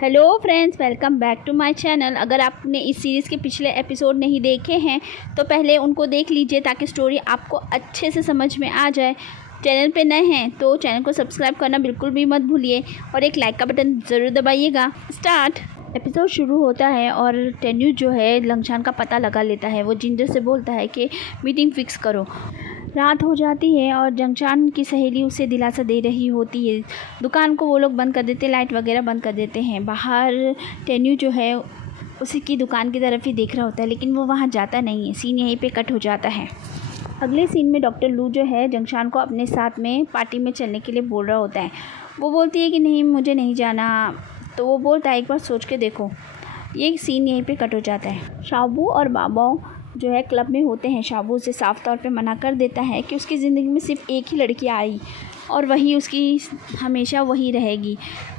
Hello friends, welcome back to my channel. अगर आपने इस सीरीज़ के पिछले एपिसोड नहीं देखे हैं तो पहले उनको देख लीजिए ताकि स्टोरी आपको अच्छे से समझ में आ जाए। चैनल पे नए हैं तो चैनल को सब्सक्राइब करना बिल्कुल भी मत भूलिए और एक लाइक का बटन ज़रूर दबाइएगा। स्टार्ट। एपिसोड शुरू होता है और टेन्यू जो है लंगशान का पता लगा लेता है। वो जिंजर से बोलता है कि मीटिंग फ़िक्स करो। रात हो जाती है और जंगशान की सहेली उसे दिलासा दे रही होती है। दुकान को वो लोग बंद कर देते, लाइट वगैरह बंद कर देते हैं। बाहर टेन्यू जो है उसी की दुकान की तरफ ही देख रहा होता है, लेकिन वो वहाँ जाता नहीं है। सीन यहीं पे कट हो जाता है। अगले सीन में डॉक्टर लू जो है जंगशान को अपने साथ में पार्टी में चलने के लिए बोल रहा होता है। वो बोलती है कि नहीं, मुझे नहीं जाना। तो वो बोलता है एक बार सोच के देखो। ये सीन यहीं पे कट हो जाता है। शाबू और बाबा जो है क्लब में होते हैं। शाबू उसे साफ तौर पे मना कर देता है कि उसकी ज़िंदगी में सिर्फ एक ही लड़की आई और वही उसकी हमेशा वही रहेगी।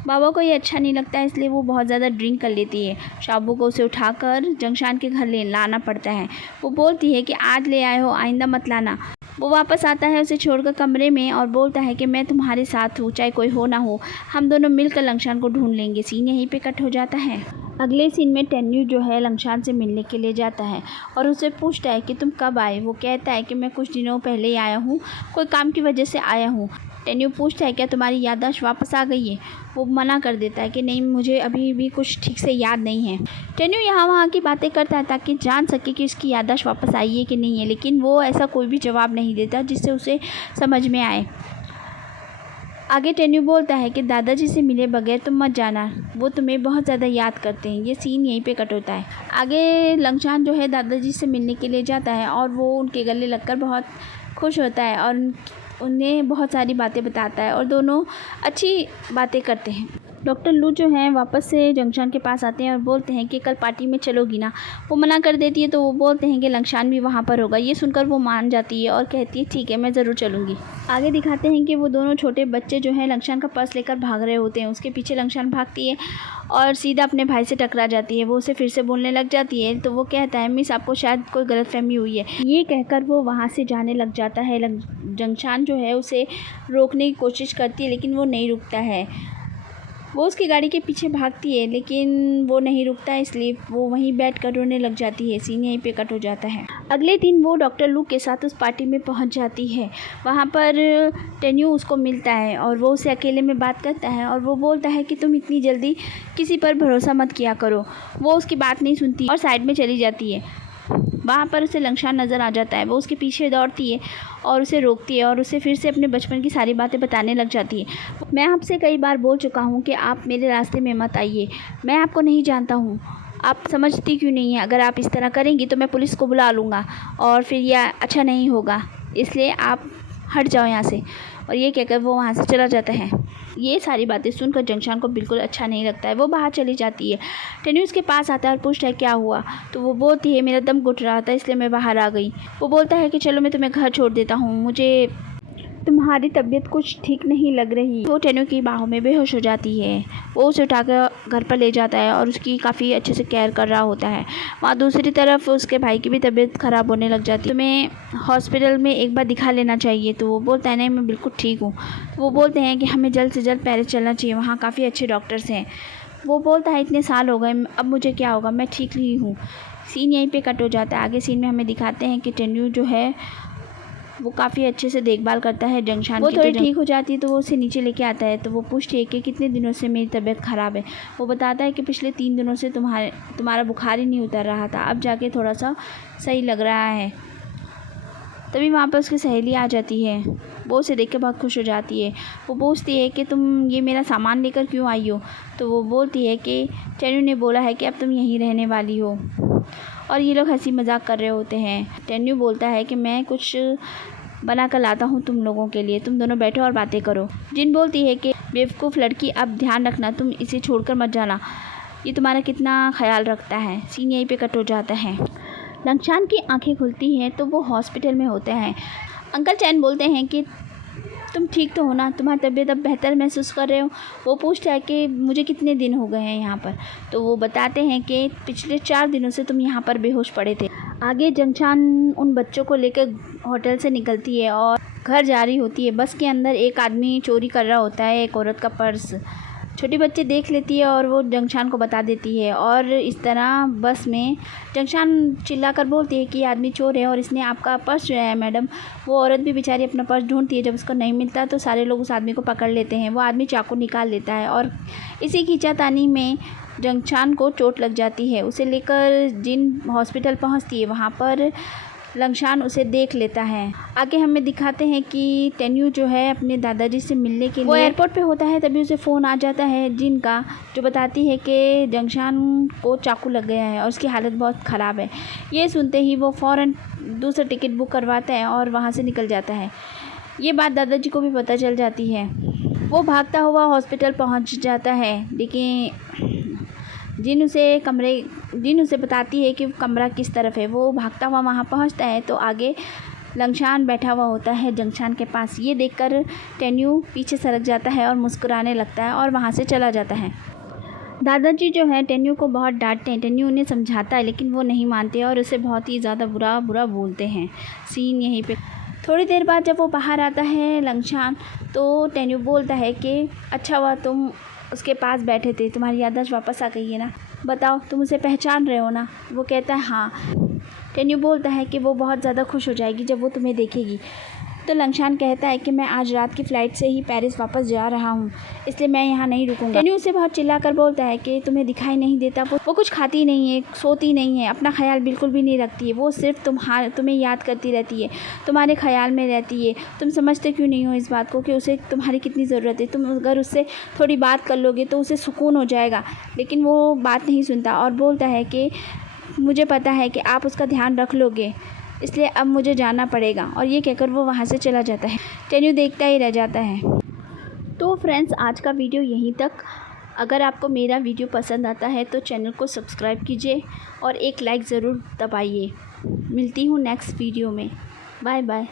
बाबा को ये अच्छा नहीं लगता है, इसलिए वो बहुत ज़्यादा ड्रिंक कर लेती है। शाबू को उसे उठाकर जंगशान के घर लाना पड़ता है। वो बोलती है कि आज ले आए हो, आइंदा मत लाना। वो वापस आता है उसे छोड़कर कमरे में और बोलता है कि मैं तुम्हारे साथ हूँ, चाहे कोई हो ना हो, हम दोनों मिलकर लंगशान को ढूंढ लेंगे। सीन यहीं पे कट हो जाता है। अगले सीन में टेन्यू जो है लंगशान से मिलने के लिए जाता है और उसे पूछता है कि तुम कब आए। वो कहता है कि मैं कुछ दिनों पहले ही आया हूँ, कोई काम की वजह से आया हूँ। टेन्यू पूछता है क्या तुम्हारी याददाश्त वापस आ गई है। वो मना कर देता है कि नहीं, मुझे अभी भी कुछ ठीक से याद नहीं है। टेन्यू यहाँ वहाँ की बातें करता है ताकि जान सके कि उसकी याददाश्त वापस आई है कि नहीं है, लेकिन वो ऐसा कोई भी जवाब नहीं देता जिससे उसे समझ में आए। आगे टेन्यू बोलता है कि दादाजी से मिले बगैर तुम मत जाना, वो तुम्हें बहुत ज़्यादा याद करते हैं। ये सीन यहीं पे कट होता है। आगे लंगशान जो है दादाजी से मिलने के लिए जाता है और वो उनके गले लगकर बहुत खुश होता है और उन्हें बहुत सारी बातें बताता है और दोनों अच्छी बातें करते हैं। डॉक्टर लू जो हैं वापस से जंगशान के पास आते हैं और बोलते हैं कि कल पार्टी में चलोगी ना। वो मना कर देती है तो वो बोलते हैं कि लंगशान भी वहाँ पर होगा। ये सुनकर वो मान जाती है और कहती है ठीक है, मैं ज़रूर चलूँगी। आगे दिखाते हैं कि वो दोनों छोटे बच्चे जो हैं लंगशान का पर्स लेकर भाग रहे होते हैं। उसके पीछे लंगशान भागती है और सीधा अपने भाई से टकरा जाती है। वो उसे फिर से बोलने लग जाती है तो वो कहता है मिस, आपको शायद कोई गलतफहमी हुई है। ये कहकर वो वहाँ से जाने लग जाता है। जंगशान जो है उसे रोकने की कोशिश करती है लेकिन वो नहीं रुकता है। वो उसकी गाड़ी के पीछे भागती है लेकिन वो नहीं रुकता है, इसलिए वो वहीं बैठकर रोने लग जाती है। सीन यहीं पे कट हो जाता है। अगले दिन वो डॉक्टर लू के साथ उस पार्टी में पहुंच जाती है। वहां पर टेन्यू उसको मिलता है और वो उसे अकेले में बात करता है और वो बोलता है कि तुम इतनी जल्दी किसी पर भरोसा मत किया करो। वो उसकी बात नहीं सुनती और साइड में चली जाती है। वहाँ पर उसे लंगशान नज़र आ जाता है। वो उसके पीछे दौड़ती है और उसे रोकती है और उसे फिर से अपने बचपन की सारी बातें बताने लग जाती है। मैं आपसे कई बार बोल चुका हूँ कि आप मेरे रास्ते में मत आइए। मैं आपको नहीं जानता हूँ, आप समझती क्यों नहीं है। अगर आप इस तरह करेंगी तो मैं पुलिस को बुला लूँगा और फिर यह अच्छा नहीं होगा, इसलिए आप हट जाओ यहाँ से। और ये कहकर वो वहाँ से चला जाता है। ये सारी बातें सुनकर जंगशान को बिल्कुल अच्छा नहीं लगता है। वो बाहर चली जाती है। टेन्यू उसके पास आता है और पूछता है क्या हुआ। तो वो बोलती है मेरा दम घुट रहा था इसलिए मैं बाहर आ गई। वो बोलता है कि चलो मैं तुम्हें घर छोड़ देता हूँ, मुझे तुम्हारी तबीयत कुछ ठीक नहीं लग रही। वो टेन्यू की बाहों में बेहोश हो जाती है। वो उसे उठाकर घर पर ले जाता है और उसकी काफ़ी अच्छे से केयर कर रहा होता है। वहाँ दूसरी तरफ उसके भाई की भी तबीयत ख़राब होने लग जाती है। तुम्हें हॉस्पिटल में एक बार दिखा लेना चाहिए। तो वो बोलता है नहीं, मैं बिल्कुल ठीक हूँ। तो वो बोलते हैं कि हमें जल्द से जल्द पेरिस चलना चाहिए, वहाँ काफ़ी अच्छे डॉक्टर्स हैं। वो बोलता है इतने साल हो गए, अब मुझे क्या होगा, मैं ठीक ही हूँ। सीन यहीं पर कट हो जाता है। आगे सीन में हमें दिखाते हैं कि टेन्यू जो है वो काफ़ी अच्छे से देखभाल करता है जंगशान की। वो थोड़ी ठीक हो जाती है तो वो उसे नीचे लेके आता है। तो वो पूछती है कि कितने दिनों से मेरी तबीयत ख़राब है। वो बताता है कि पिछले 3 दिनों से तुम्हारा बुखार ही नहीं उतर रहा था, अब जाके थोड़ा सा सही लग रहा है। तभी वहाँ पर उसकी सहेली आ जाती है। वो उसे देख के बहुत खुश हो जाती है। वो पूछती है कि तुम ये मेरा सामान लेकर क्यों आई हो। तो वो बोलती है कि टेन्यू ने बोला है कि अब तुम यहीं रहने वाली हो। और ये लोग हंसी मजाक कर रहे होते हैं। टेन्यू बोलता है कि मैं कुछ बना कर लाता हूँ तुम लोगों के लिए, तुम दोनों बैठो और बातें करो। जिन बोलती है कि बेवकूफ़ लड़की, अब ध्यान रखना, तुम इसे छोड़कर मत जाना, ये तुम्हारा कितना ख्याल रखता है। सीन यहीं पे कट हो जाता है। लंगशान की आंखें खुलती हैं तो वो हॉस्पिटल में होते हैं। अंकल चैन बोलते हैं कि तुम ठीक तो हो ना, तुम्हारी तबीयत अब बेहतर महसूस कर रहे हो। वो पूछता है कि मुझे कितने दिन हो गए हैं यहाँ पर। तो वो बताते हैं कि पिछले 4 दिनों से तुम यहाँ पर बेहोश पड़े थे। आगे जंगशान उन बच्चों को लेकर होटल से निकलती है और घर जा रही होती है। बस के अंदर एक आदमी चोरी कर रहा होता है एक औरत का पर्स। छोटी बच्ची देख लेती है और वो जंगशान को बता देती है। और इस तरह बस में जंगशान चिल्लाकर बोलती है कि ये आदमी चोर है और इसने आपका पर्स चुराया है मैडम। वो औरत भी बेचारी अपना पर्स ढूंढती है, जब उसको नहीं मिलता तो सारे लोग उस आदमी को पकड़ लेते हैं। वो आदमी चाकू निकाल लेता है और इसी खींचातानी में जंगशान को चोट लग जाती है। उसे लेकर जिन हॉस्पिटल पहुंचती है, वहाँ पर लंगशान उसे देख लेता है। आगे हमें दिखाते हैं कि टेन्यू जो है अपने दादाजी से मिलने के लिए वो एयरपोर्ट पे होता है, तभी उसे फ़ोन आ जाता है जिन का, जो बताती है कि जंगशान को चाकू लग गया है और उसकी हालत बहुत ख़राब है। ये सुनते ही वो फ़ौरन दूसरा टिकट बुक करवाता है और वहाँ से निकल जाता है। ये बात दादाजी को भी पता चल जाती है। वो भागता हुआ हॉस्पिटल पहुँच जाता है, लेकिन जिन उसे बताती है कि कमरा किस तरफ है। वो भागता हुआ वहाँ पहुँचता है तो आगे लंगशान बैठा हुआ होता है जंगशान के पास। ये देखकर टेन्यू पीछे सरक जाता है और मुस्कुराने लगता है और वहाँ से चला जाता है। दादाजी जो है टेन्यू को बहुत डांटते हैं। टेन्यू उन्हें समझाता है लेकिन वो नहीं मानते और उसे बहुत ही ज़्यादा बुरा बोलते हैं। सीन यहीं पे। थोड़ी देर बाद जब वो बाहर आता है लंगशान, तो टेन्यू बोलता है कि अच्छा हुआ तुम उसके पास बैठे थे, तुम्हारी याददाश्त वापस आ गई है ना, बताओ तुम उसे पहचान रहे हो ना। वो कहता है हाँ। टेन्यू बोलता है कि वो बहुत ज़्यादा खुश हो जाएगी जब वो तुम्हें देखेगी। तो लंगशान कहता है कि मैं आज रात की फ़्लाइट से ही पेरिस वापस जा रहा हूँ, इसलिए मैं यहाँ नहीं रुकूंगा। टेन्यू उसे बहुत चिल्लाकर बोलता है कि तुम्हें दिखाई नहीं देता, वो कुछ खाती नहीं है, सोती नहीं है, अपना ख्याल बिल्कुल भी नहीं रखती है, वो सिर्फ तुम्हें याद करती रहती है, तुम्हारे ख्याल में रहती है। तुम समझते क्यों नहीं हो इस बात को कि उसे तुम्हारी कितनी ज़रूरत है। तुम अगर उससे थोड़ी बात कर लोगे तो उसे सुकून हो जाएगा। लेकिन वो बात नहीं सुनता और बोलता है कि मुझे पता है कि आप उसका ध्यान रख लोगे, इसलिए अब मुझे जाना पड़ेगा। और ये कहकर वो वहाँ से चला जाता है। टेन्यू देखता ही रह जाता है। तो फ्रेंड्स, आज का वीडियो यहीं तक। अगर आपको मेरा वीडियो पसंद आता है तो चैनल को सब्सक्राइब कीजिए और एक लाइक ज़रूर दबाइए। मिलती हूँ नेक्स्ट वीडियो में। Bye bye.